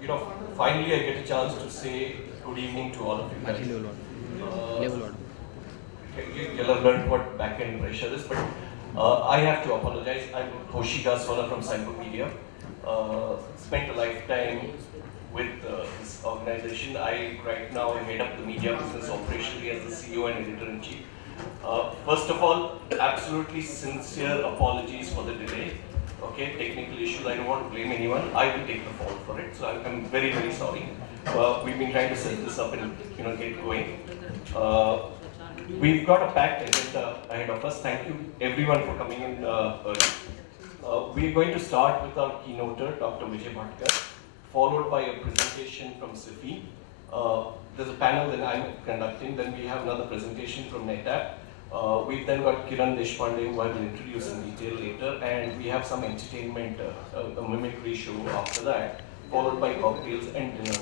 You know, finally I get a chance to say good evening to all of you guys. You'll have learned what back-end pressure is, but I have to apologize. I'm Hoshika Sona from Cyber Media. Spent a lifetime with this organization. Right now, I made up the media business operationally as the CEO and editor-in-chief. First of all, absolutely sincere apologies for the delay. Okay, technical issues. I don't want to blame anyone. I will take the fall for it. So I'm very, very sorry. We've been trying to set this up and get going. We've got a packed agenda ahead of us. Thank you everyone for coming in early. We're going to start with our keynoter, Dr. Vijay Bhatkar, followed by a presentation from Sify. There's a panel that I'm conducting, then we have another presentation from NetApp. We've then got Kiran Deshpande, who I will introduce in detail later, and we have some entertainment, a mimicry show after that, followed by cocktails and dinner.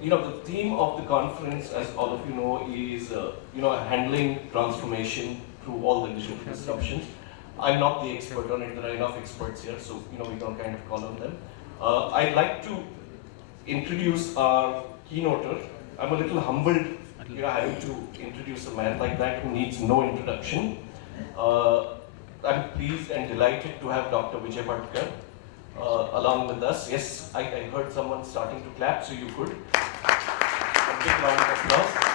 The theme of the conference, as all of you know, is handling transformation through all the digital disruptions. I'm not the expert on it. There are enough experts here, so we can kind of call on them. I'd like to introduce our keynoter. I'm a little humbled, having to introduce a man like that who needs no introduction. I'm pleased and delighted to have Dr. Vijay Bhatkar along with us. Yes, I heard someone starting to clap, so you could. A big round of applause.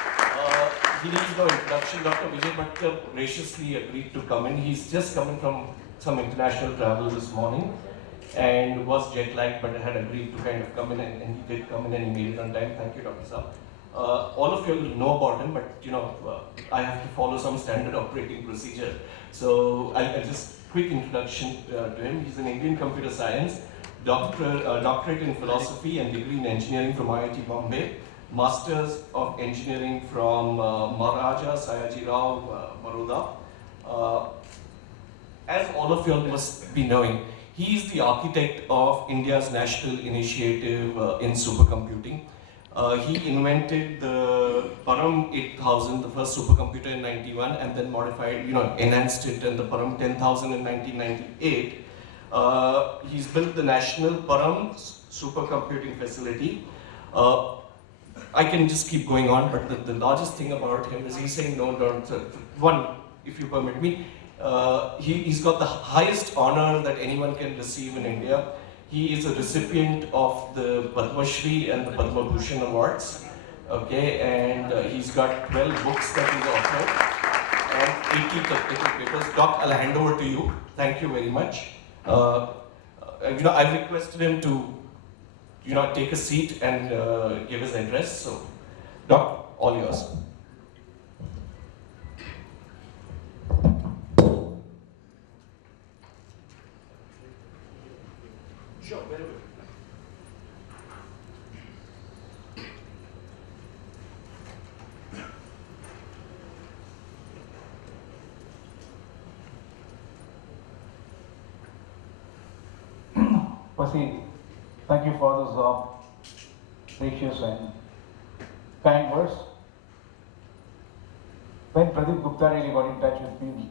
He needs no introduction. Dr. Vijay Bhatkar graciously agreed to come in. He's just coming from some international travel this morning and was jet lagged, but had agreed to kind of come in, and he did come in and he made it on time. Thank you, Dr. Saab. All of you will know about him, but I have to follow some standard operating procedure. So I'll just quick introduction to him. He's an Indian computer science, doctorate in philosophy and degree in engineering from IIT Bombay, masters of engineering from Maharaja Sayaji Rao, Baroda. As all of you all must be knowing, he is the architect of India's national initiative in supercomputing. He invented the Param 8000, the first supercomputer in 91, and then modified, enhanced it, and the Param 10,000 in 1998. He's built the National Param Supercomputing Facility. I can just keep going on, but the largest thing about him is he's saying no, don't. One, if you permit me, he's got the highest honor that anyone can receive in India. He is a recipient of the Padma Shri and the Padma Bhushan awards. Okay, and he's got 12 books that he's authored and 80 technical papers. Doc, I'll hand over to you. Thank you very much. I've requested him to, take a seat and give his address. So, Doc, all yours. Sure, very good. Percy, thank you for those gracious and kind words. When Pradeep Gupta really got in touch with me,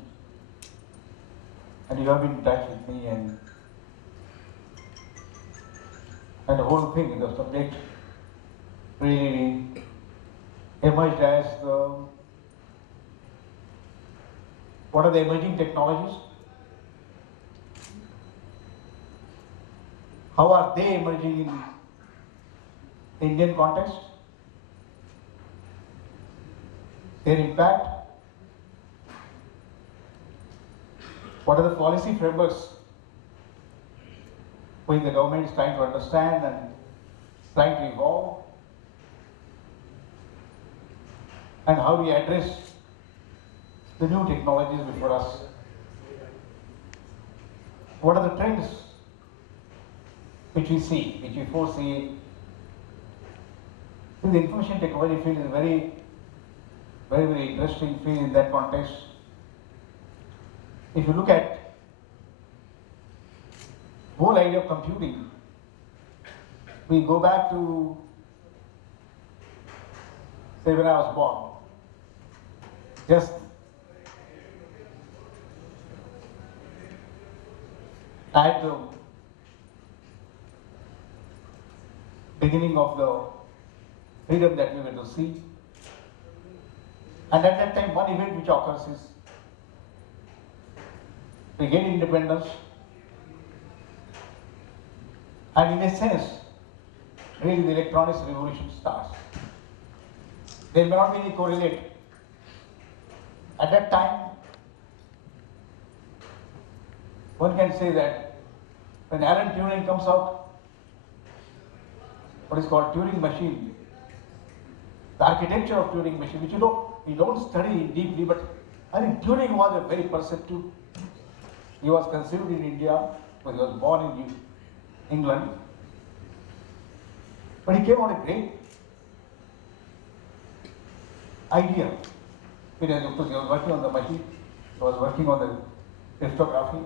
and you have been in touch with me, and the whole thing, the subject really emerged as what are the emerging technologies? How are they emerging in the Indian context? Their impact? What are the policy frameworks which the government is trying to understand and trying to evolve? And how do we address the new technologies before us? What are the trends which we see, which we foresee? The information technology field is very, very, very interesting field in that context. If you look at the whole idea of computing, we go back to, say, when I was born. Just I had to beginning of the freedom that we were to see. And at that time, one event which occurs is we gain independence, and in a sense, really the electronics revolution starts. There may not be any correlate. At that time, one can say that when Alan Turing comes out, what is called Turing machine, the architecture of Turing machine, which we don't study deeply, but I think Turing was a very perceptive. He was conceived in India, but he was born in England. But he came on a great idea. Because he was working on the machine, he was working on the cryptography.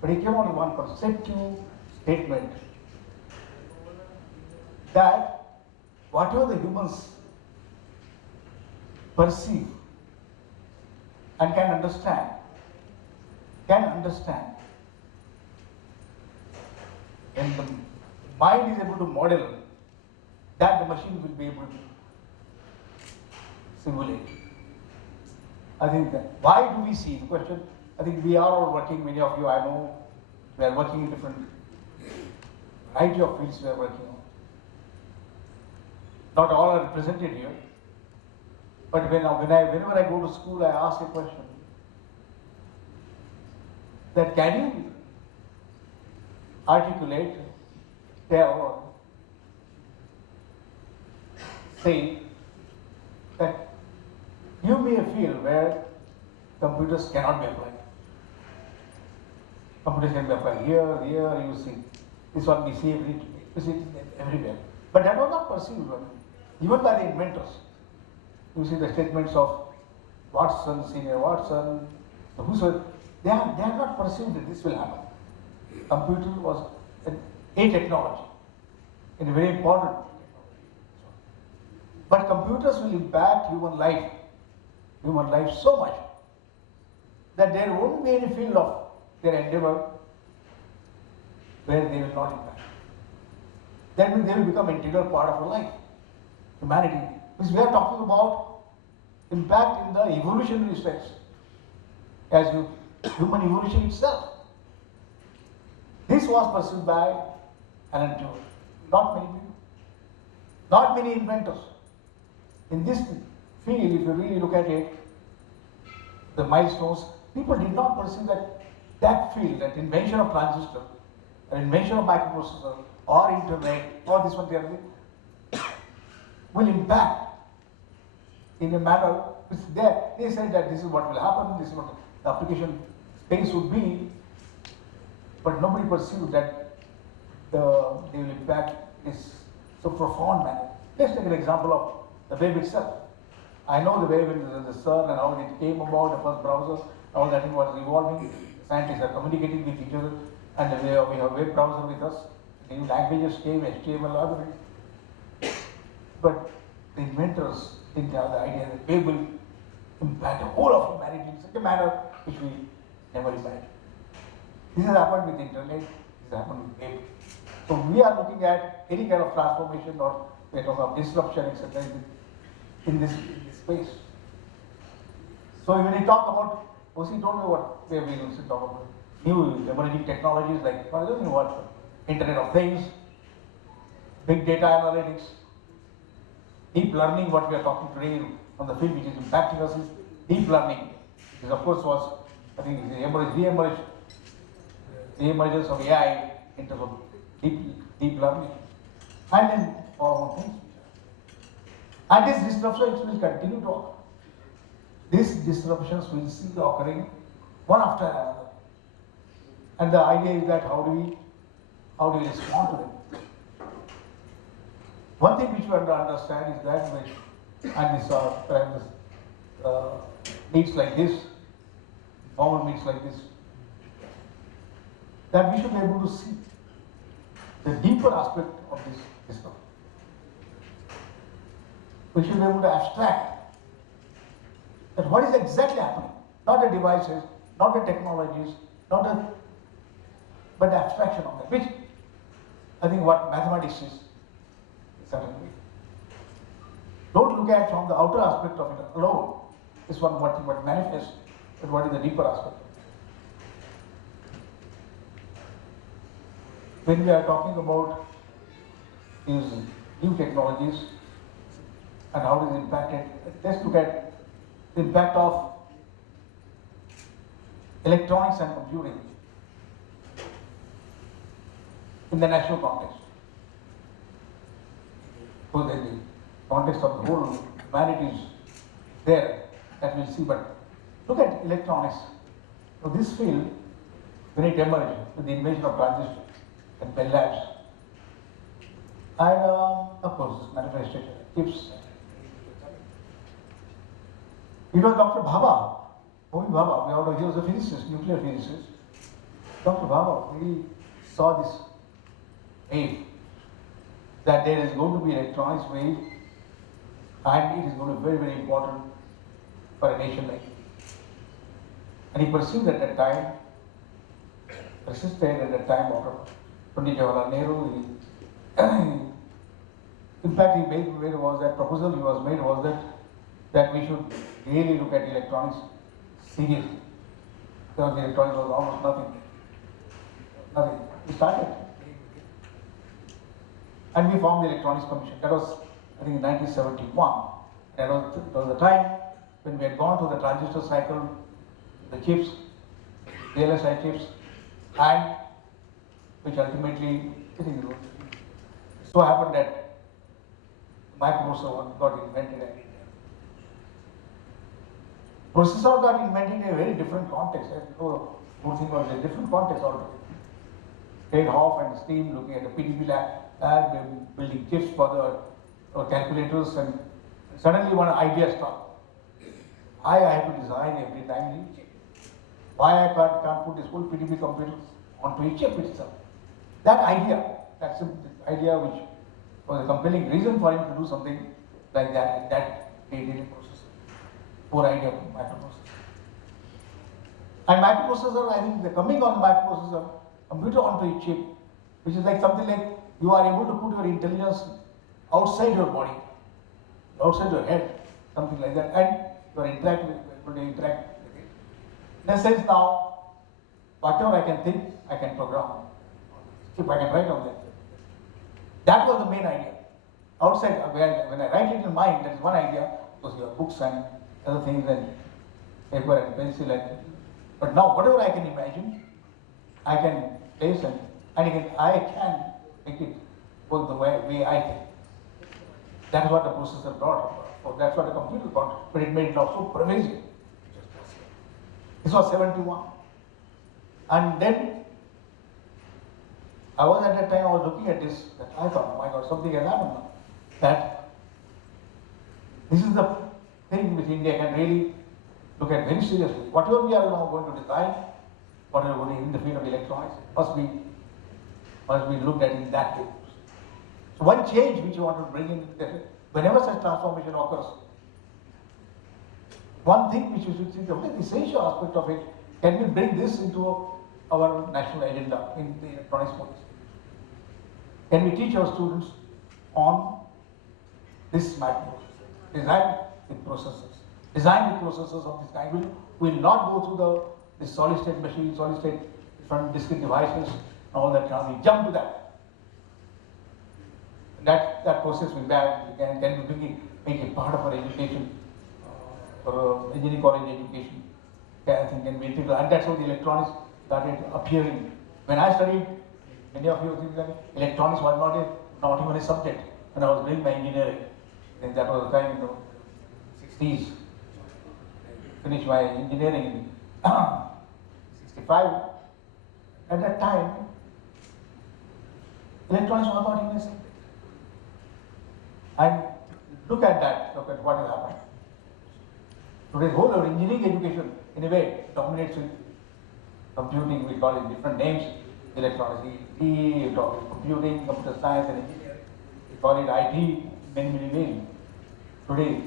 But he came on with one perceptive statement that whatever the humans perceive and can understand, when the mind is able to model, that the machine will be able to simulate. I think that why do we see the question? I think we are all working, many of you I know, we are working in different variety of fields we are working on. Not all are represented here. But whenever I go to school, I ask a question that can you articulate, tell, or say that give me a field where computers cannot be applied. Computers can be applied here, you see. This one we see everywhere. But that was not perceived even by the inventors. You see the statements of Watson, Senior Watson, whosoever, they are not perceived that this will happen. Computer was a technology, and a very important technology. But computers will impact human life so much that there won't be any field of their endeavor where they will not impact. That means they will become an integral part of our life, humanity. Because we are talking about impact in the evolutionary steps, as human evolution itself. This was pursued by Alan Turing. Not many people, not many inventors. In this field, if you really look at it, the milestones, people did not perceive that field, that invention of transistor, an invention of microprocessor, or internet, or this one, the other thing, will impact in a manner which they said that this is what will happen, this is what the application space would be, but nobody perceived that they will impact this so profound manner. Let's take an example of the web itself. I know the web and the CERN and how it came about, the first browser, how that it was evolving. Scientists are communicating with each other, and we have a web browser with us. New languages came, HTML, other things. But the inventors didn't have the idea that web will impact the whole of humanity in such a manner which we never imagined. This has happened with internet, this has happened with web. So we are looking at any kind of transformation or we are talking of disruption, etc. in this space. So when we talk about, OC told me what we used to talk about new emerging technologies like what Internet of Things, big data analytics, deep learning, what we are talking today on the field which is impacting us is deep learning. This of course was, I think, the emergence of AI in terms of deep learning, and then all things. And these disruptions will continue to occur. These disruptions will see occurring one after another. And the idea is that how do we respond to them? One thing which we have to understand is that and this meets like this, formal meets like this, that we should be able to see the deeper aspect of this discovery. We should be able to abstract that what is exactly happening, not the devices, not the technologies, but the abstraction of them, which I think what mathematics is. certain way. Don't look at from the outer aspect of it alone. This one what manifests, but what is the deeper aspect. When we are talking about these new technologies and how it is impacted, let's look at the impact of electronics and computing in the national context. So in the context of the whole humanities there that we'll see, but look at electronics. So this field, when it emerged with the invention of transistors and bell labs, and of course this manifestation, chips. It was Dr. Bhabha, Homi Bhabha, he was a physicist, nuclear physicist. Dr. Bhabha really saw this wave, that there is going to be electronics wave, and it is going to be very, very important for a nation like India. And he perceived at that time, persisted at that time of Pandit Jawaharlal Nehru. In fact, he made was that proposal he was made was that we should really look at electronics seriously, because the electronics was almost nothing. Nothing. We started. And we formed the Electronics Commission. That was, I think, in 1971. That was the time when we had gone to the transistor cycle, the chips, the LSI chips, and which ultimately, so happened that microprocessor got invented in India. Processor got invented in a very different context. Whole thing was a different context altogether. Ted Hoff and his team looking at the PDB lab, building chips for the calculators, and suddenly one idea struck. I have to design every time new chip. Why I can't put this whole PDB computer onto a chip itself? That idea, that simple idea which was a compelling reason for him to do something like that, and that created a processor. Core idea of microprocessor. And microprocessor, I think the coming on the microprocessor, computer onto a chip, which is like something like you are able to put your intelligence outside your body, outside your head, something like that, and you are able to interact with it. In a sense now, whatever I can think, I can program. If I can write on that. That was the main idea. Outside, when I write it in mind, that is one idea, because you have books and other things and paper and pencil but now whatever I can imagine, I can place and I can make it work the way I think. That is what the processor brought. So that's what the computer brought, but it made it now so pervasive. This was 71. And then I was at that time, I was looking at this, that I thought, oh my God, something has happened now. That this is the thing which India can really look at very seriously. Whatever we are now going to design, whatever we are in the field of electronics, must be looked at in that way. So one change which you want to bring in, whenever such transformation occurs, one thing which you should think of, the essential aspect of it, can we bring this into our national agenda in the electronics policy? Can we teach our students on this microprocessor, design with processors, design with processors of this kind? We will not go through the solid state machine, solid state front discrete devices, and all that kind of. We jump to that. That process we can we make it part of our education, for engineering college education. I think can be integral, and that's how the electronics started appearing. When I studied, many of you think that electronics was not even a subject when I was doing my engineering. And that was the time in the 60s. Finished my engineering in 65. At that time, electronics was not even a subject. And look at that, look at what has happened. Today's whole of engineering education, in a way, dominates with computing. We call it different names. Electronics, we talk computing, computer science, and engineering. We call it IT in many, many ways. Today,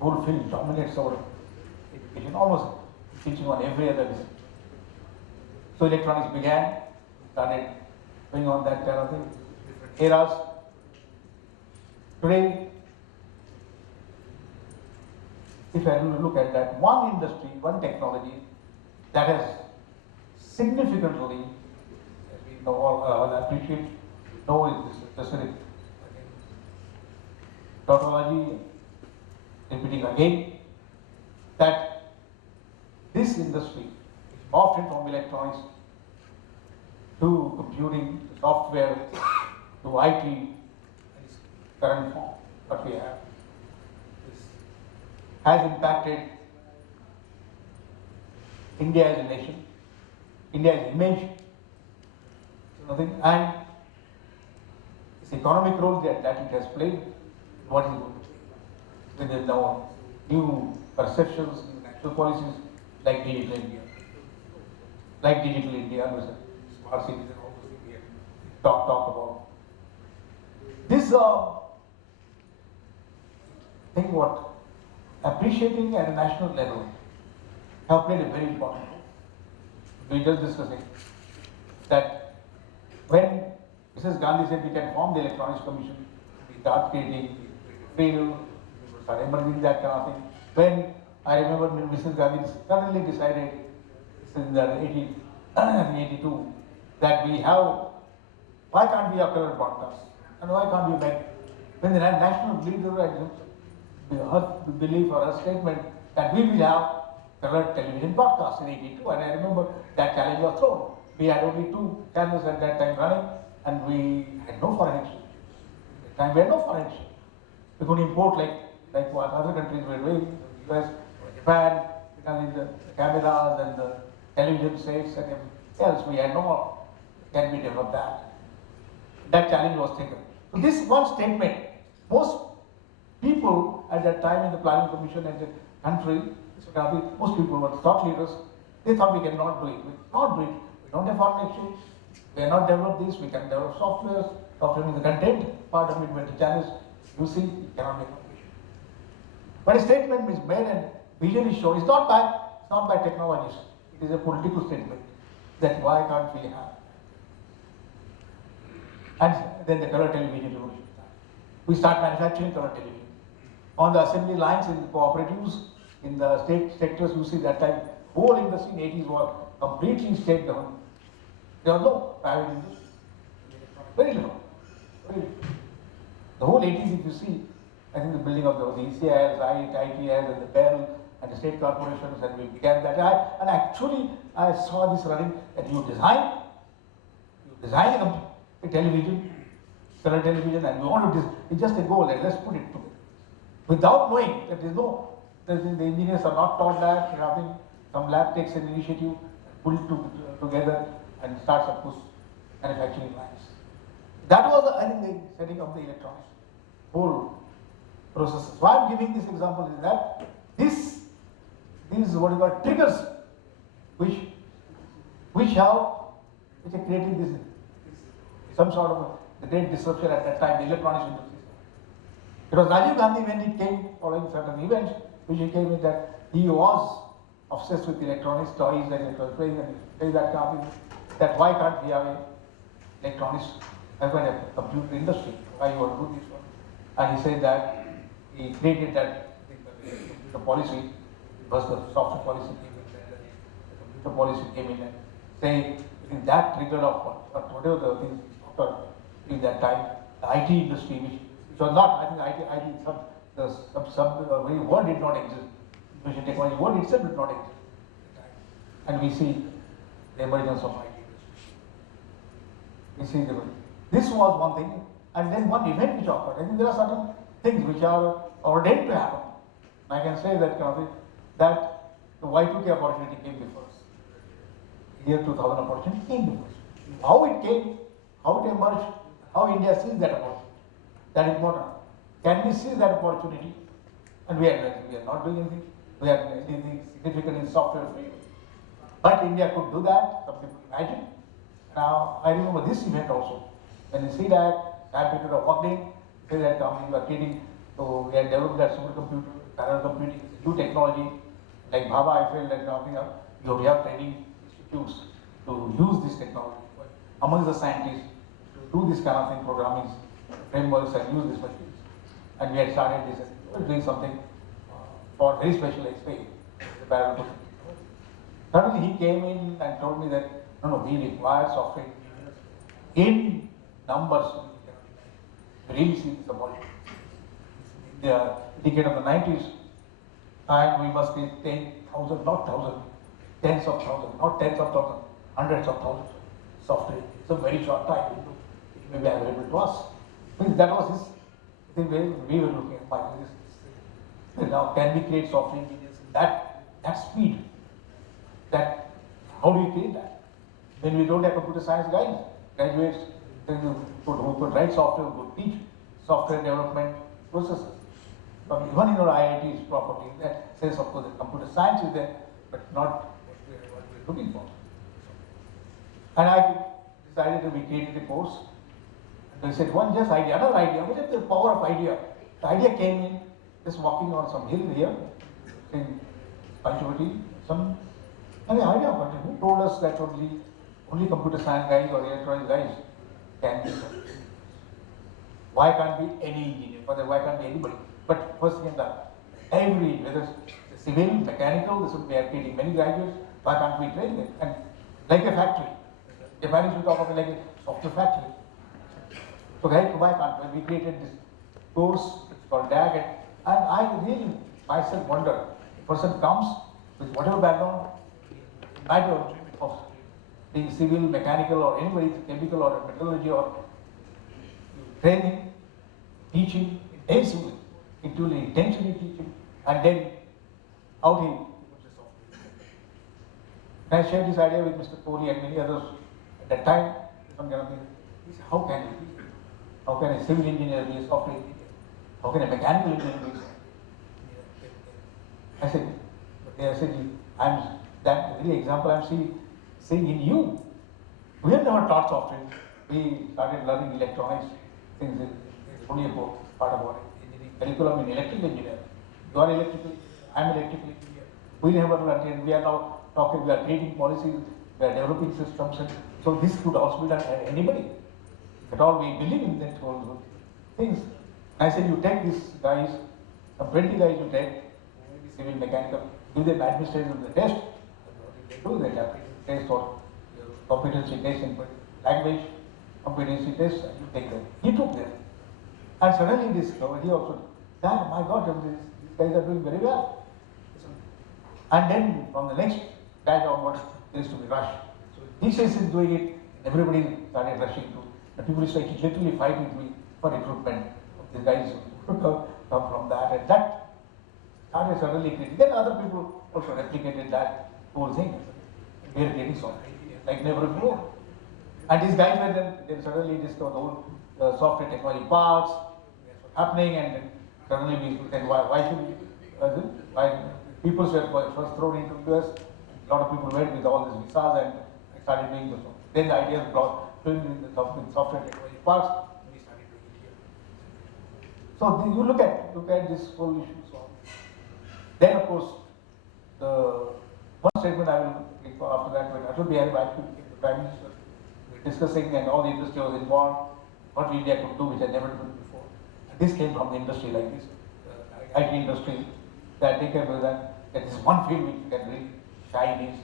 whole field dominates our education, almost teaching on every other discipline. So electronics began, started going on that kind of thing. Eras, Today, if I look at that, one industry, one technology that has significantly, as we know all appreciate, know is this tautology, repeating again, that this industry is morphed in from electronics to computing, to software, to IT, and its current form, what we have, has impacted India as a nation, India's image, and its economic role that it has played, what is it going to play? With now new perceptions, new national policies like digital India, with smart cities and all those things we have talk about. This thing what appreciating at a national level have played a very important role. We just discussing that when Mrs. Gandhi said we can form the Electronics Commission, we start creating, fail, start emerging that kind of thing. When I remember when Mrs. Gandhi suddenly decided in the 82 that we have, why can't we have colored broadcast? And why can't we make, when the national leader her belief or her statement that we will have colored television broadcast in 82, and I remember that challenge was thrown. We had only 2 channels at that time running, and we had no foreign exchange. At that time we had no foreign exchange. We could import like what other countries were doing, US, Japan, because the cameras and the television sets and everything else, we had no, can we develop that? That challenge was taken. So this one statement, most people at that time in the planning commission and the country, most people were thought leaders, they thought we cannot do it. We cannot do it. We don't have foreign exchange. We cannot develop this. We can develop software. Software means the content part of it, but the challenge, you see, you cannot make a vision. But a statement is made and vision is shown. It's not by technologists. It is a political statement that why can't we have? And then the color television revolution. We start manufacturing color television. On the assembly lines in the cooperatives, in the state sectors, you see that time, whole industry in 80s was completely state government. There was no private industry. Very little. Very little. The whole 80s, if you see, I think the building of the ECIs, ITIs, and the BEL, and the state corporations, and we began that. And actually, I saw this running that you design a television, color television, and we want to, it's just a goal, and let's put it together. Without knowing that the engineers are not taught that, having some lab takes an initiative, pull together, and starts up push manufacturing lines. That was, I think, the setting of the electronics, whole process. Why I'm giving this example is that this is what you call triggers, which are creating this some sort of the great disruption at that time, the electronics industry. It was Rajiv Gandhi when he came following certain events, which he came in that he was obsessed with electronics, toys, and it was playing that kind of thing, that why can't we have electronics, as well as a computer industry, why you want to do this one? And he said that he created that the policy, because the software policy came in, the computer policy came in, and saying in that trigger of whatever the things in that time, the IT industry, which was not, I think IT some very word did not exist. Information technology word itself did not exist. And we see the emergence of IT industry. This was one thing, and then one event which occurred. I think there are certain things which are ordained to happen. I can say that that the Y2K opportunity came before us. Year 2000 opportunity came before us. How it came, how it emerged, how India sees that opportunity. That is important. Can we seize that opportunity? And we are not doing anything. We are anything significant in software field. But India could do that. Some people imagine. Now I remember this event also. When you see that, happy to have worked in, say that we are creating, so we have developed that supercomputer, parallel computing, it's a new technology. Like Baba, I felt that you have training institutes to use this technology. Among the scientists, to do this kind of thing, programming frameworks and use this materials. And we had started this, doing something for very specialized way, the parallel processing. Suddenly he came in and told me that, no, we require software engineers in numbers. Really see this about the decade of the 90s, and we must be 10,000, not 1,000, tens of thousands, not tens of thousands, hundreds of thousands of software. It's a very short time. It may be available to us. Means that was the way we were looking at this. Now, can we create software engineers in that speed? That how do you create that? When we don't have computer science guys, graduates who could write software, who could teach software development processes. But even in our IITs properly, that says of course that computer science is there, but not what we're looking for. And I decided that we created a course. And they said, one just idea, another idea, what is the power of idea? The idea came in just walking on some hill here in Panchavati, and the idea, but who told us that only computer science guys or electronics guys can be so? Why can't be any engineer? Why can't be anybody? But first thing that every, whether it's civil, mechanical, this would be creating many graduates, why can't we train them? And like a factory. Japanese will talk of it like a software factory. So why can't we? We created this course, it's called DAG, and I really myself wonder, a person comes with whatever background, matter of being civil, mechanical, or anybody, chemical or metallurgy or training, teaching, intensively, intentionally teaching, and then out he becomes a software. And I shared this idea with Mr. Kohli and many others at that time. He said, how can it be? How can a civil engineer be a software engineer? How can a mechanical engineer be a software engineer? I said, that very example I'm seeing in you. We have never taught software. We started learning electronics things. It's only a part of our engineering curriculum in electrical engineering. You are electrical, I'm electrical engineer. We never learned it. We are now talking, we are creating policies, we are developing systems. And so this could also be done by anybody. If at all we believe in that whole things. I said, you take these guys, some 20 guys you take, civil, mechanical, give them administration of the test. They do that test or competency test in language, competency test, and you take them. He took them. And suddenly he also, Dad, my God, these guys are doing very well. And then from the next batch onwards, there is to be rush. So he says he's doing it, everybody started rushing to. And people used to literally fight with me for recruitment. These guys come from that, and that started suddenly creating. Then other people also replicated that whole thing. We are getting software like never before. And these guys were then suddenly discovered the whole software technology parks happening, and then suddenly we said, why should we? Why people were first thrown into US, a lot of people went with all these visas and started doing this. Then the idea of filling in the software technology parks, we started doing it here. So you look at this whole issue. So then of course the one statement I will give after that, when Atal Bihari Vajpayee became the Prime Minister, we were discussing and all the industry was involved, what India could do which had never done before. And this came from the industry like this, IT industry, that they came with that there is one field which can really shine is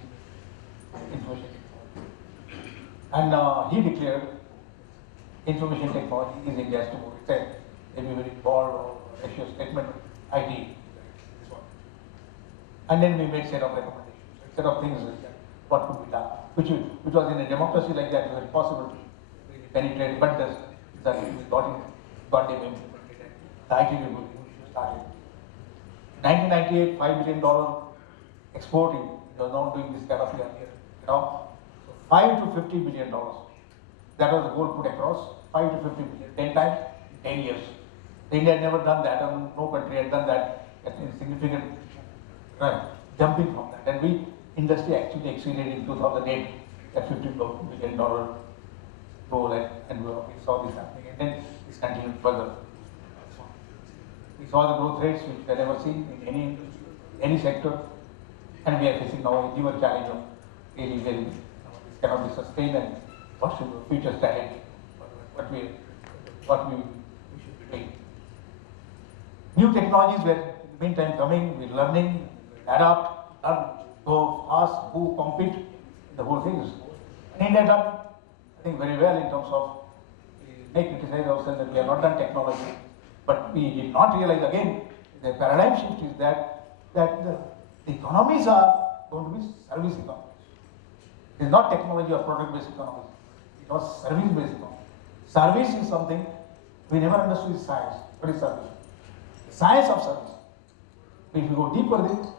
information technology. And he declared information technology is India's tomorrow. He said, maybe very bold or audacious statement, IT. This one. And then we made set of recommendations, set of things what could be done, which was in a democracy like that, it was possible to penetrate, but we got them implemented. The IT revolution started. 1998, $5 billion exporting, it was not doing this kind of thing earlier. Now, $5 to $50 billion. That was the goal put across, 5 to 50 billion, 10 times, 10 years. India had never done that, and no country had done that at a significant jumping from that. And we, industry actually exceeded in 2008 at $50 billion goal, and we saw this happening. And then this continued further. We saw the growth rates which we had never seen in any sector, and we are facing now a newer challenge of really this cannot be sustained, and what should the future strategy, what we should be doing. New technologies were in the meantime coming, we're learning, adapt, learn, go fast, move, compete, the whole thing is. And India done, I think, very well in terms of, we may criticize ourselves that we have not done technology, but we did not realize again, the paradigm shift is that the economies are going to be service economies. It is not technology or product-based economies. It was service-based economy. Service is something we never understood is science. What is service? Science of service. If you go deeper,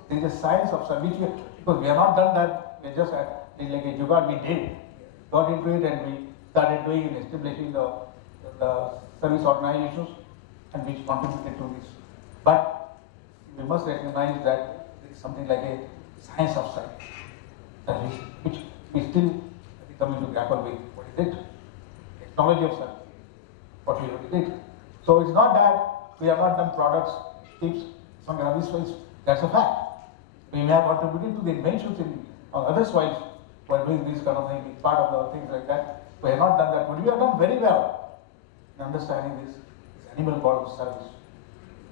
there is a science of service because we have not done that. We just it's like a jugaad we did, got into it, and we started doing and establishing the service organizations, and which contributed to this. But we must recognize that there is something like a science of service, which we still coming to grapple with. What is it? Technology of service. What we did. So it's not that we have not done products, tips, some kind of this ways. That's a fact. We may have contributed to the inventions on other soils by doing this kind of thing, part of the things like that. We have not done that, but we have done very well in understanding this animal part of service.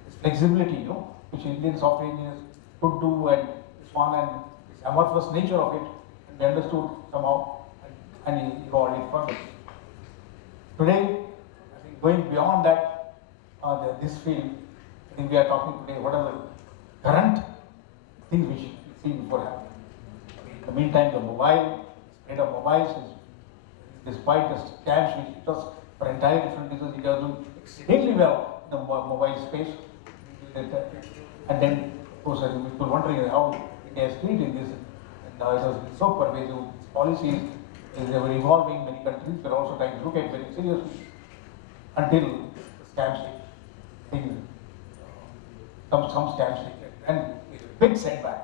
This flexibility, which Indian software engineers could do, and this one, and this amorphous nature of it, and we understood somehow and evolved it further. Today, I think going beyond that, this field, I think we are talking today what are the current things which we see before happening. In the meantime, the spread of mobiles is, despite the scams which it was for entirely different reasons, it is doing extremely well in the mobile space. And then, of course, people wondering how India is treating this, and it has been so pervasive. Its policies they were evolving. Many countries were also trying to look at very seriously until the scams thing some scams and big setback.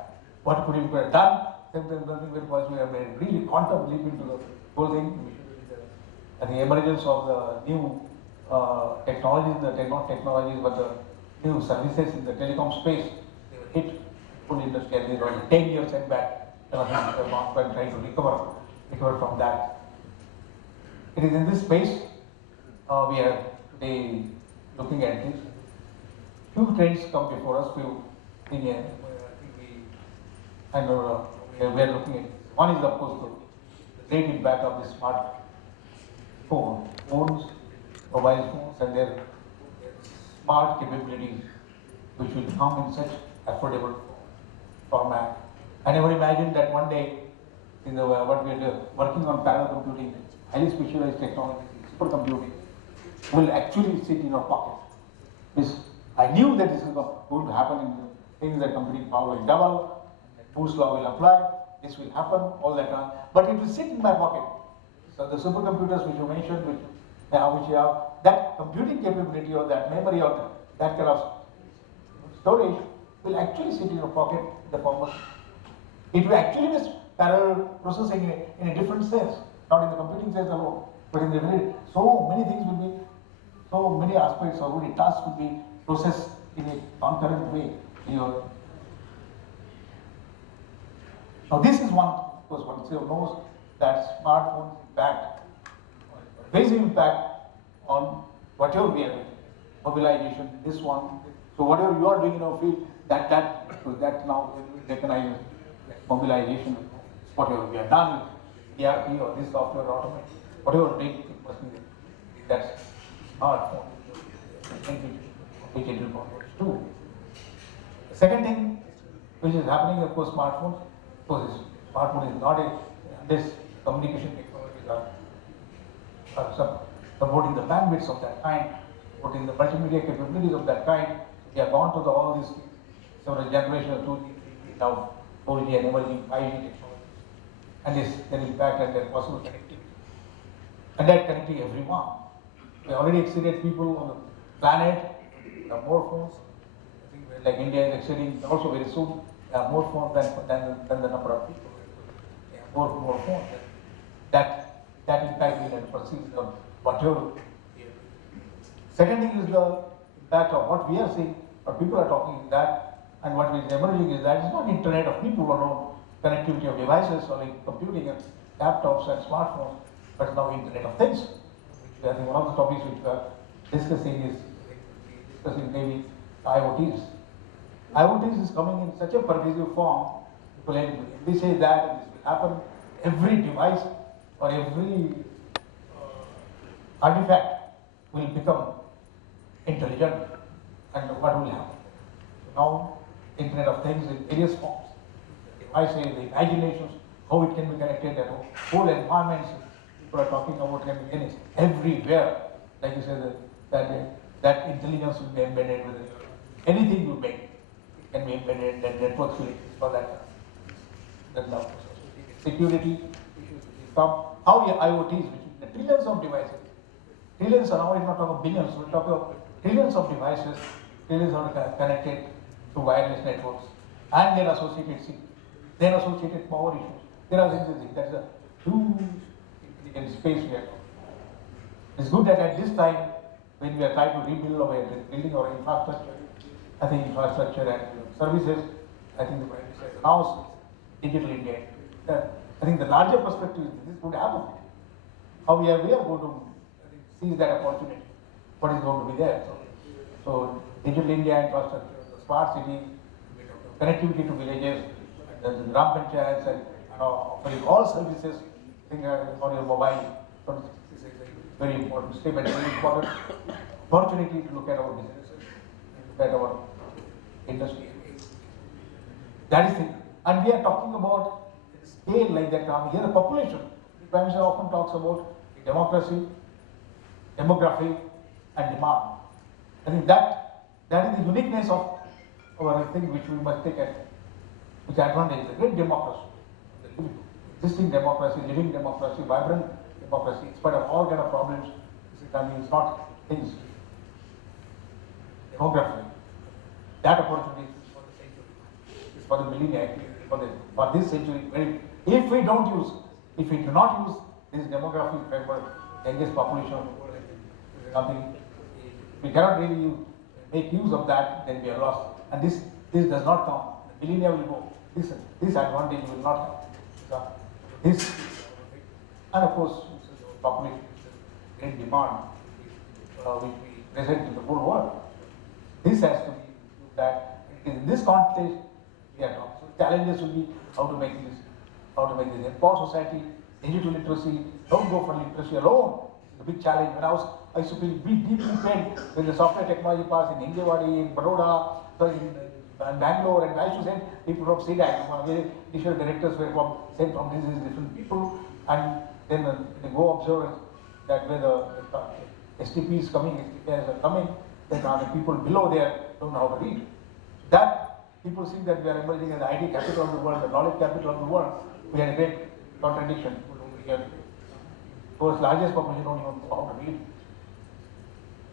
What could we have done? Because we have really quantum leap into the whole thing. And the emergence of the new technologies, not technologies, but the new services in the telecom space, they were hit full industry, and they were 10 years setback. And I think they're trying to recover from that. It is in this space we are today looking at this. Few trends come before us. We are looking at. One is, of course, the great impact of the phones, mobile phones, and their smart capabilities, which will come in such affordable format. I never imagined that one day, in the what we are working on parallel computing, highly specialized technology, supercomputing, will actually sit in our pocket. I knew that this is going to happen in the things that computing power will double, Moore's law will apply, this will happen all that time, but it will sit in my pocket. So the supercomputers which you mentioned, which have that computing capability or that memory or that kind of storage will actually sit in your pocket in the form of, it will actually be parallel processing in a different sense, not in the computing sense alone, but in the very, so many things will be, so many aspects or many tasks will be processed in a concurrent way. Now this is one, because one knows that smartphones impact, pervasive impact on whatever we are doing, mobilization, this one. So whatever you are doing in our field, that now recognizes mobilization, whatever we have done with ERP or this software automation, whatever big thing must be, that's smartphone, which it will do. The second thing which is happening, of course, smartphone is not this communication technologies are supporting the bandwidths of that kind, supporting the multimedia capabilities of that kind. We have gone to all these several generations of 2G, 3G, now 4G and emerging 5G technologies, and their impact and their possible connectivity. And that connecting everyone. We already exceeded people on the planet. We have more phones. I think like India is exceeding also very soon. We have more phones than the number of people. We have more phones. That impact we can perceive of whatever. Second thing is the impact of what we are seeing, what people are talking is that, and what is emerging is that it's not internet of people alone, connectivity of devices or like computing and laptops and smartphones, but now internet of things. I think one of the topics which we are discussing maybe IoTs. IoTs is coming in such a pervasive form. People like, this say that, and this will happen. Every device or every artifact will become intelligent, and what will happen? Now, Internet of Things in various forms. Devices, the imaginations, how it can be connected, and whole environments people are talking about can be connected everywhere. Like you said, that intelligence will be embedded with it. Anything you make can be embedded, and networks will exist for that. Then now, security issues come. How IoTs, which is the trillions of devices, trillions are now, we're not talking about billions, we're talking about trillions of devices, trillions are connected to wireless networks, and then associated power issues. There are things, that's a huge intelligent space we are talking. It's good that at this time, when we are trying to rebuild our infrastructure, I think infrastructure and services, I think the Prime Minister has announced Digital India. I think the larger perspective is this would happen. How we are going to seize that opportunity. What is going to be there? So Digital India infrastructure, the smart city, connectivity to villages, the Gram Panchayats, and offering all services on your mobile. So this is a very important step and very important opportunity to look at our businesses, look at our industry. That is it. And we are talking about scale like that. Here the population. The Prime Minister often talks about democracy, demography, and demand. I think that is the uniqueness of our thing which we must take at which advantage. The great democracy, existing democracy, living democracy, vibrant democracy, in spite of all kind of problems. It's not things. Demography. That opportunity is for the century. It's for the millennia. For this century. If we do not use this demography framework, youngest population of the world, something, we cannot really make use of that, then we are lost. And this does not come. The millennia will go. This advantage will not come. This, and of course, population great demand, which we present in the whole world. This has to be that in this context we are talking. So challenges will be how to make this empower society, digital literacy. Don't go for literacy alone. It's a big challenge. When I used to be deeply paid when the software technology parks in Hinjewadi, in Baroda, in Bangalore, and I used to send people from CDAC. Initial directors were sent from these different people, and then they go observe that where the STP is coming, STPs are coming, then the people below there don't know how to read. That people think that we are emerging as the IT capital of the world, the knowledge capital of the world. We had a great contradiction. Towards largest population don't even know how to read,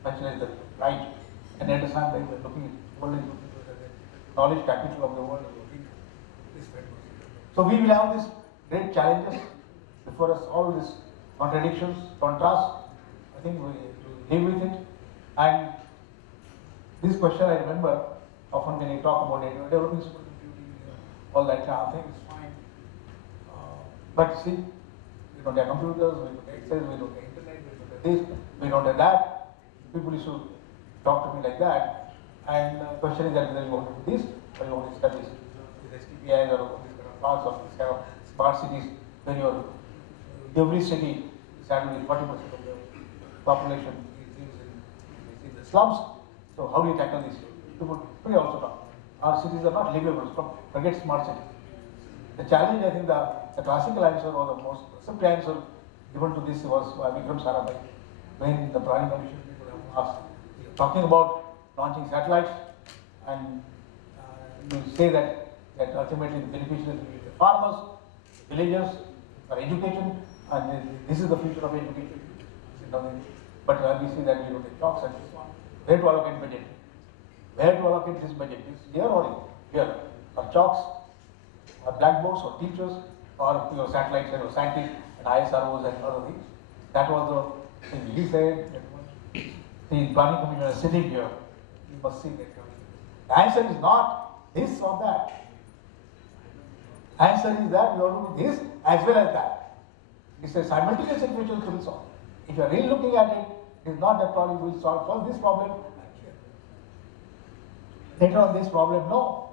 much less the right. And at the same time, we are looking at world is looking at the knowledge capital of the world. So we will have these great challenges before us, all these contradictions, contrasts. I think we live with it. And this question I remember often when you talk about it, developing supercomputing, all that kind of thing is fine. But see, we don't have computers, we don't have Excel, we don't have internet, we don't have this, we don't have that. People used to talk to me like that. And the question is that whether you want to do this or you want to establish these STPIs or these kind of parts of these kind of smart cities when every city is handling 40% of the population lives in the slums. So how do you tackle this? People also talk. Our cities are not livable. Forget smart cities. The challenge, I think, the classical answer or the most simple answer given to this was by Vikram Sarabhai when the Planning Commission people have asked, talking about launching satellites, and you say that ultimately the beneficiaries will be the farmers, the villagers, for education, and this is the future of education. But we see that we don't take talks and this one. Where to allocate budget? Where to allocate this budget? Is here or here? Or chalks, or blackboards, or teachers, or satellites and scientists and ISROs and other things. That was the thing he said. The Planning Commission is sitting here. You must see that. The answer is not this or that. Answer is that you have to do this as well as that. It's a simultaneous situation to be solved. If you are really looking at it, it is not that problem will solve first this problem. Later on this problem, no.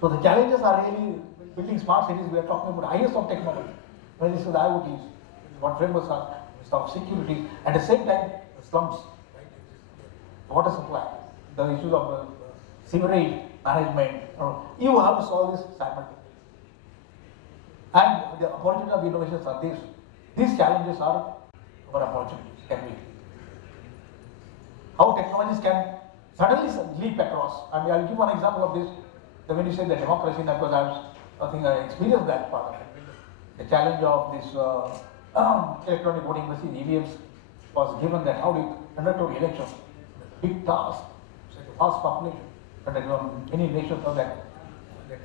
So the challenges are really building smart cities. We are talking about highest of technology. Well, this is IoT, what frameworks are, of security. At the same time, the slums, water supply, the issues of sewerage management. You have to solve this simultaneously. And the opportunity of innovations are these. These challenges are our opportunities. Can we? How technologies can suddenly leap across. I mean, I'll give one example of this. When you say the democracy, because I think I experienced that part of it. The challenge of this electronic voting machine (EVMs) was given that how do you conduct our elections? Big task, such a vast population, and many nations have that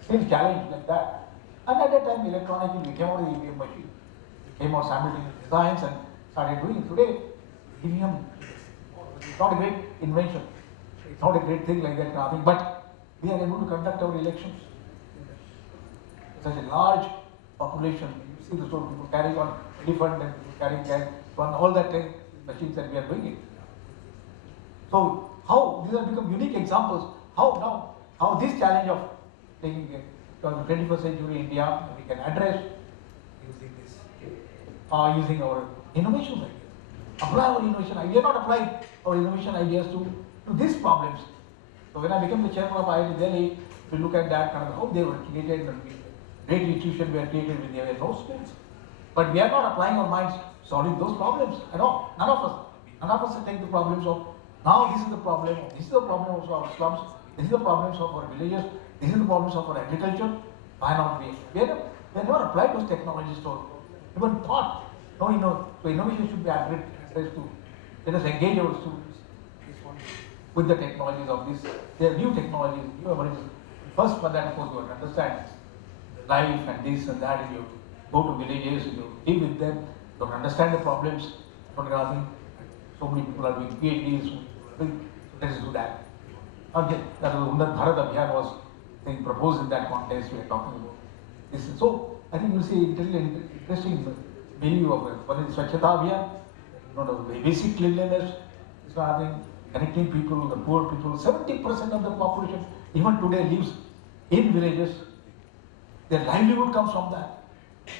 same challenge like that. And at that time, electronically, we came out with the EVM machine, came out simultaneous designs and started doing it. Today, EVM is not a great invention. It's not a great thing like that, nothing, but we are able to conduct our elections. Such a large population, you see the sort of people carrying on elephant and carrying on all that machines, and we are doing it. So how these have become unique examples, how this challenge of taking the 21st century India we can address using this, using our innovation ideas. Apply our innovation ideas. We are not applying our innovation ideas to these problems. So when I became the chairman of IIT Delhi, we look at that kind of how they were created, and great institutions were created with their no skills. But we are not applying our minds solving those problems at all. None of us. None of us take the problems of now this is the problem. This is the problem of our slums. This is the problems of our villages. This is the problems of our agriculture. Why not we? We never applied those technologies to even thought. No, so innovation should be addressed to let us engage our students with the technologies of this. There are new technologies, new emerging. First, for that, of course, you have to understand life and this and that. You go to villages, you live with them, you understand the problems. So many people are doing PhDs. Let us do that. Again, that was Unnat Bharat Abhiyan was proposed in that context we are talking about. This. So I think you see interesting value of it. One is Swachhata Abhiyan, the basic cleanliness. Is connecting people, the poor people. 70% of the population even today lives in villages. Their livelihood comes from that.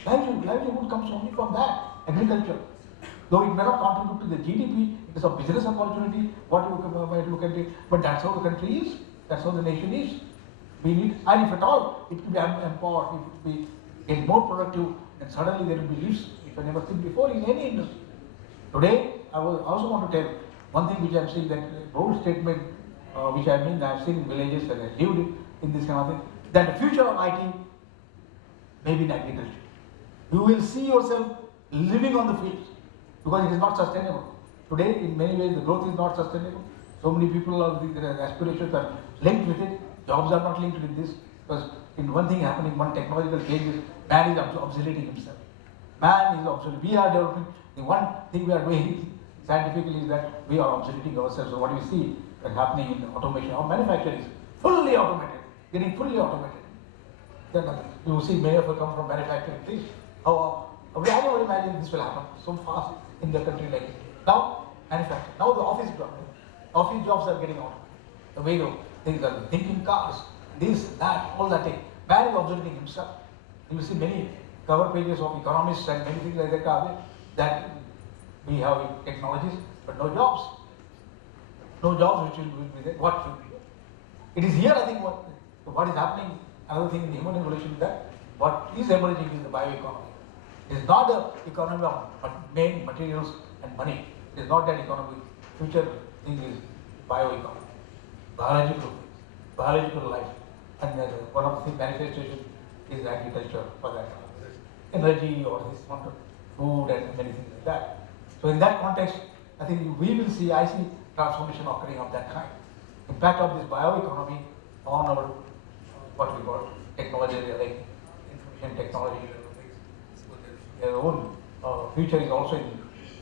Livelihood comes only from that, agriculture. Though it may not contribute to the GDP, it is a business opportunity, what you might look at it, but that's how the country is, that's how the nation is. We need, and if at all, it could be empowered, it could be get more productive, and suddenly there will be leaps which were never seen before in any industry. Today, I also want to tell one thing which I am saying, that bold statement which I mean, I have seen in villages and I lived in this kind of thing, that the future of IT may be in agriculture. You will see yourself living on the fields because it is not sustainable. Today, in many ways, the growth is not sustainable. So many people their aspirations are linked with it. Jobs are not linked with this because in one thing happening, one technological change is man is obsoleting himself. Man is obsolete. We are developing. The one thing we are doing scientifically is that we are obsoleting ourselves. So what we see that happening in automation, our manufacturing is fully automated, getting fully automated. Then you see many of us come from manufacturing. Please, I never imagined this will happen so fast in the country like India. Now, manufacturing. Now the office jobs are getting automated. The way of things are thinking cars, this, that, all that thing. Man is observing himself. You see many cover pages of economists and many things like that are there, that we have technologies, but no jobs. No jobs which will be there. What should be there? It is here, I think, what is happening. Another thing in the human evolution is that what is emerging is the bioeconomy. It is not the economy of main materials and money. It is not that economy. Future thing is bioeconomy, biological life. And one of the manifestations is agriculture for that. Energy or this food and many things like that. So in that context, I think I see transformation occurring of that kind. Impact of this bioeconomy on our what we call technology, like information technology. Their own future is also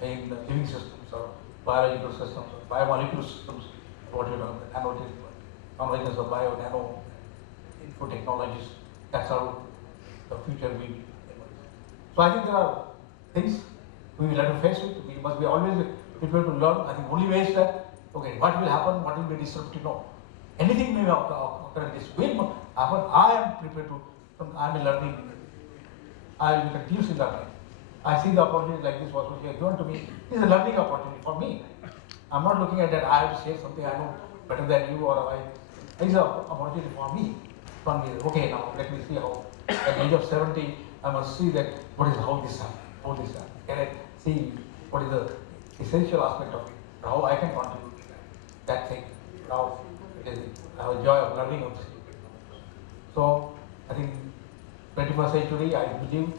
in living systems or biological systems or biomolecular systems, what you know, nanoteknologies of nano info technologies. That's how the future will be. So I think there are things we will have to face it. We must be always prepared to learn. I think only way is that, okay, what will happen, what will be disruptive, no. Anything may occur in this will happen. I am prepared to, I am learning. I will be continuous in learning. I see the opportunities like this was given to me. It is a learning opportunity for me. I'm not looking at that I have to say something I know better than you or I. It is an opportunity for me. Okay, now let me see how at the age of 70 I must see that what is how this happens. Can I see what is the essential aspect of it? How I can contribute to that thing. How it is I have a joy of learning of this. So I think 21st century I believe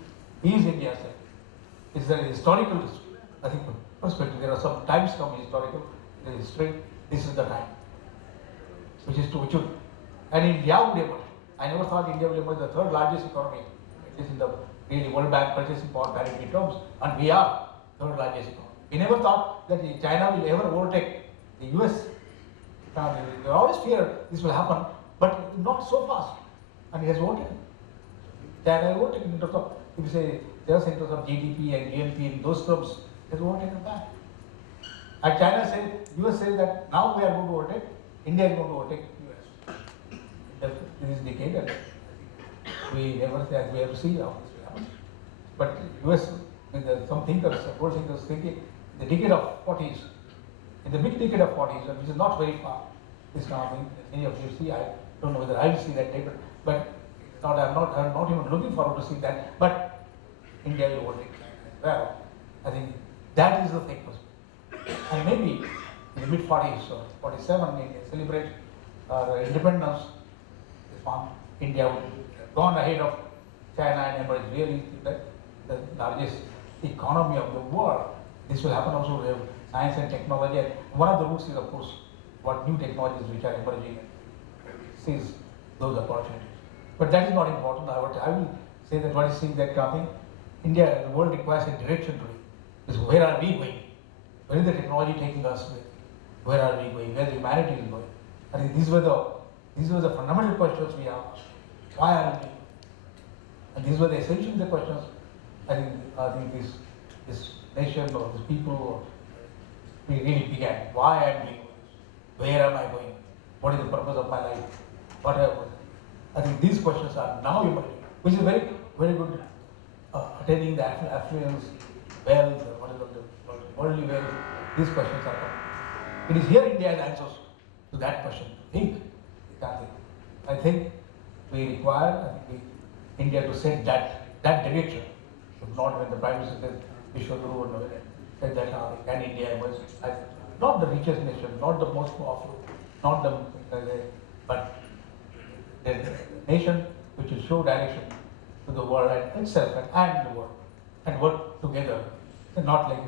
is India's. It's a historical, I think, perspective. There are some times come historical, the history. This is the time, which is to which would, and India would emerge. I never thought India would emerge the third largest economy, at least in the really World Bank purchasing power parity terms, and we are third largest economy. We never thought that China will ever overtake the US. They always fear this will happen, but not so fast, and it has overtaken. China has overtaken in terms of, if you say, just in terms of GDP and GNP in those terms, it has overtaken back. And China says, US says that now we are going to overtake, India is going to overtake US. In this decade, and we never say, we have to see how this will happen. But US, with some thinkers, world thinkers thinking, the decade of 40s, in the mid decade of 40s, which is not very far, this kind of thing, any of you see, I don't know whether I will see that paper, but I'm not even looking forward to see that, but India will overtake China. Well, I think that is the thing. And maybe in the mid 40s or 47, India celebrate independence. This one, India will have gone ahead of China and emerge really the largest economy of the world. This will happen also with science and technology. And one of the roots is, of course, what new technologies which are emerging and seize those opportunities. But that is not important. I will say that what is seeing that coming, India, the world requires a direction today. Is where are we going? Where is the technology taking us? Where are we going? Where humanity is going? I think these were the fundamental questions we asked. Why are we going? And these were the essential the questions. I think this nation or these people we really began. Why am I going? Where am I going? What is the purpose of my life? I think these questions are now emerging, which is very, very good. Attaining the affluence, wealth, what is the worldly wealth, these questions are coming. It is here India has answers to that question. Think. I think we require India to set that direction. Not when the Prime Minister says Vishwaguru said that can India emerge? Not the richest nation, not the most powerful, not the but the nation which will show direction to the world and itself and the world and work together, and not like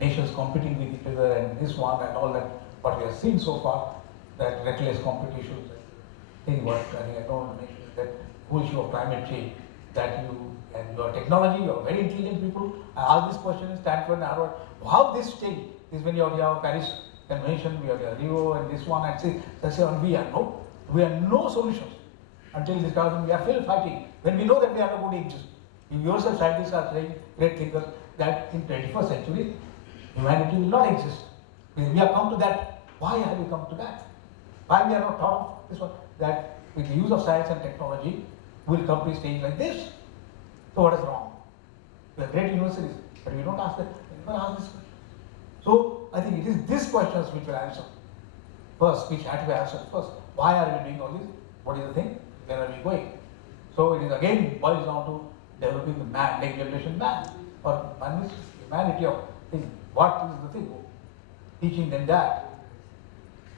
nations competing with each other and this one and all that what we have seen so far, that reckless competitions in what I don't mention that whole issue of climate change, that you and your technology, you are very intelligent people. I ask this question in Stanford and Harvard, how this change is when you have Paris Convention, we have Rio and this one and say we have no solutions. Until this time, we are still fighting. When we know that we are not going to exist. You yourself, scientists are saying, great thinkers, that in 21st century, humanity will not exist. We have come to that. Why have we come to that? Why we are not thought of this one? That with the use of science and technology, we will come to a stage like this. So what is wrong? We have great universities, but we don't ask that. We never ask this question. So I think it is these questions which will answer first, which had to be answered first. Why are we doing all this? What is the thing? Where are we going? So it is again boils down to developing the man, next generation man, or humanity of thing. What is the thing? Teaching them that.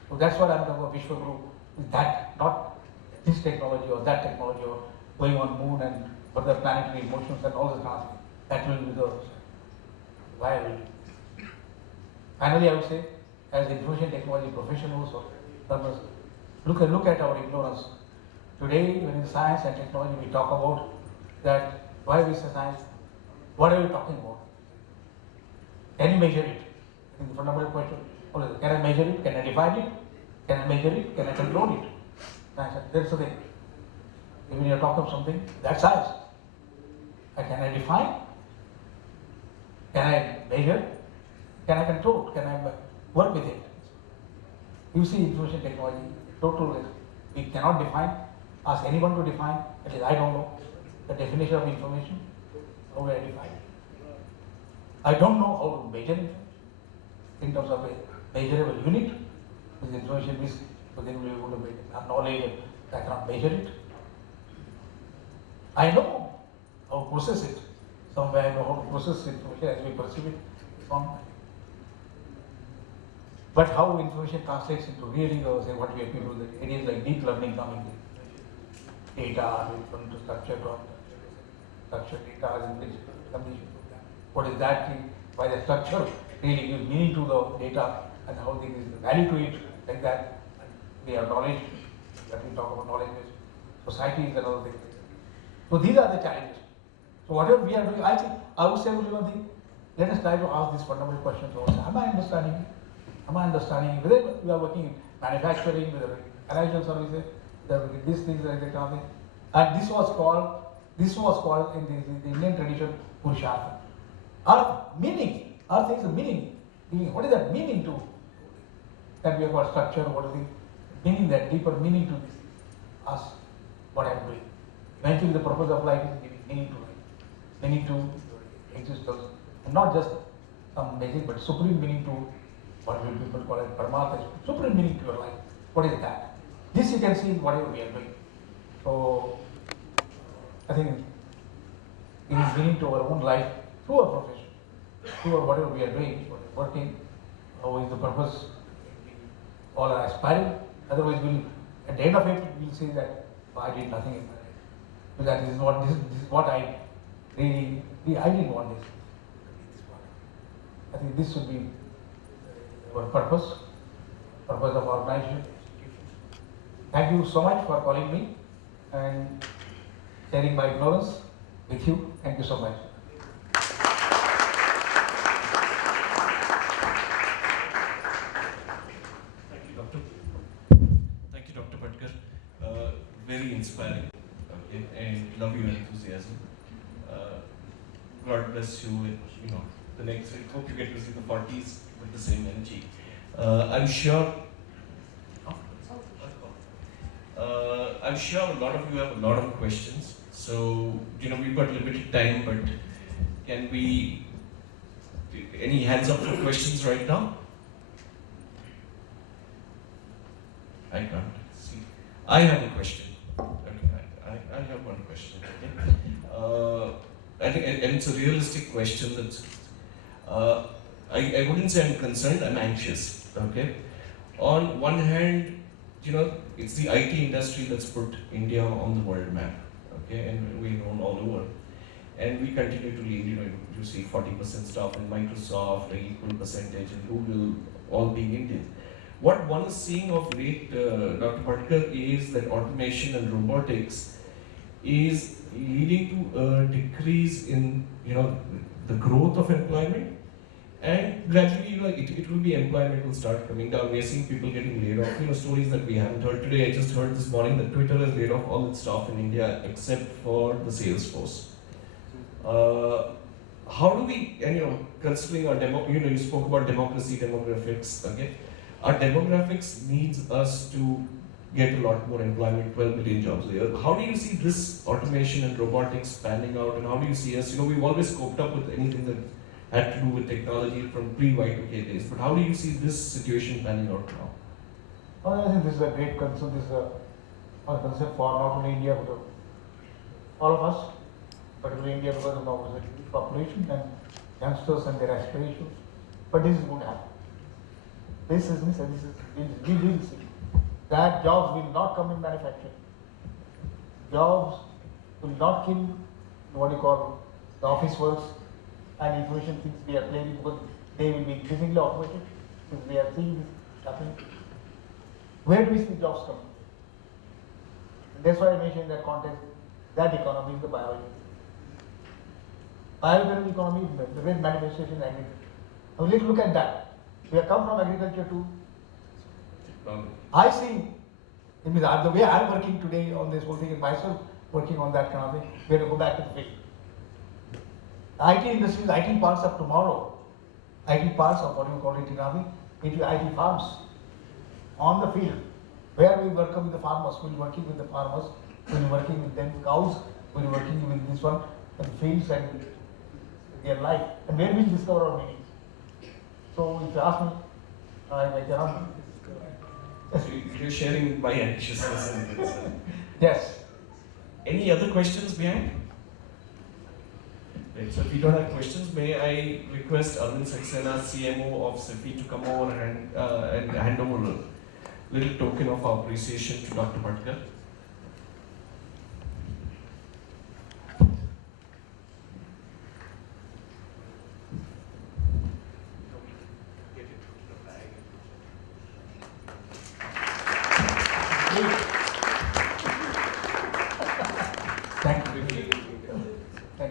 So that's what I'm talking about Vishwaguru, is that, not this technology or that technology or going on moon and further planetary motions and all this kind of thing. That will be the viability. Finally, I would say, as information technology professionals or learners, look at our ignorance. Today, when in science and technology we talk about that, why we say science, what are we talking about? Can you measure it? I think the fundamental question, can I measure it? Can I define it? Can I measure it? Can I control it? That's the thing. When you're talking of something, that's science. Can I define? Can I measure? Can I control? Can I work with it? You see, information technology, total risk. We cannot define, ask anyone to define, at least I don't know the definition of information. How do I define it? I don't know how to measure information in terms of a measurable unit. This information is, so then we will have knowledge, I cannot measure it. I know how to process it. Somewhere I know how to process information as we perceive it. But how information translates into really say what we have to do, the areas like deep learning coming in. Data, from to structure to structured data in which what is that thing, why the structure really gives meaning to the data and how there is value to it, like that. And we have knowledge, that we talk about knowledge based society is another thing. So these are the challenges. So whatever we are doing, I would say only one thing, let us try to ask these fundamental questions also. Am I understanding? Am I understanding whether we are working in manufacturing, whether financial services, whether these things like that kind of thing. And this was called in the Indian tradition Purushartha. Our meaning, our things are meaning. What is that meaning to? That we have got structure, what is the meaning, that deeper meaning to this? Us, what I am doing. Eventually the purpose of life is giving meaning to life, meaning to existence. And not just some basic but supreme meaning to what will people call it Paramatma, supreme meaning to your life. What is that? This you can see in whatever we are doing. So I think it is meaning to our own life through our profession, through our whatever we are doing, what we are working, how is the purpose. All are aspiring. Otherwise, at the end of it, we'll say that I did nothing in my life. So that this is what I really I didn't want this. I think this should be our purpose of our organization. Thank you so much for calling me and sharing my ignorance with you. Thank you so much. Thank you, Dr. Patkar. Very inspiring, okay, and love your enthusiasm. God bless you, and the next. I hope you get to see the 40s with the same energy. I'm sure. I'm sure a lot of you have a lot of questions. So we've got limited time, but can we? Any hands up for questions right now? I can't see. I have a question. Okay, I have one question. Okay. I think, and it's a realistic question. That's. I wouldn't say I'm concerned. I'm anxious. Okay. On one hand, it's the IT industry that's put India on the world map. Okay, and we're known all over. And we continue to lead. You see 40% staff in Microsoft, an equal percentage in Google, all being Indian. What one is seeing of late, Dr. Patkar, is that automation and robotics is leading to a decrease in the growth of employment, and gradually it will be employment will start coming down. We are seeing people getting laid off. Stories that we haven't heard today. I just heard this morning that Twitter has laid off all its staff in India except for the sales force. How do we, and considering our you spoke about democracy, demographics, okay? Our demographics needs us to get a lot more employment, 12 million jobs a year. How do you see this automation and robotics panning out, and how do you see us? We've always coped up with anything that had to do with technology from pre-Y2K days, but how do you see this situation panning out now? I think this is a great concern. This is a concern for not only India but all of us, particularly India because of our population and youngsters and their aspirations. But this is going to happen. This is we will see that jobs will not come in manufacturing. Jobs will not kill what you call the office works and information things we are playing because they will be increasingly automated. Because we are seeing this happening. Where do we see jobs coming? That's why I mentioned in that context that economy is the biology. Biological economy, the great manifestation in agriculture. Now let's look at that. We have come from agriculture to. I see. It means the way I'm working today on this whole thing is myself working on that kind of thing. We have to go back to the field. The IT industries, IT parts of tomorrow, IT parks, or what do you call it in army? IT farms on the field, where we work with the farmers, we're working with the farmers, we're working with them cows, we're working with this one, and the fields and their life, and where we discover our meaning. So if you ask me, I cannot. So you're sharing my anxiousness and concern. Yes. Any other questions behind? Right, so if you don't have questions, may I request Arvind Saxena, CMO of Sify, to come over and hand over a little token of our appreciation to Dr. Bhatkar.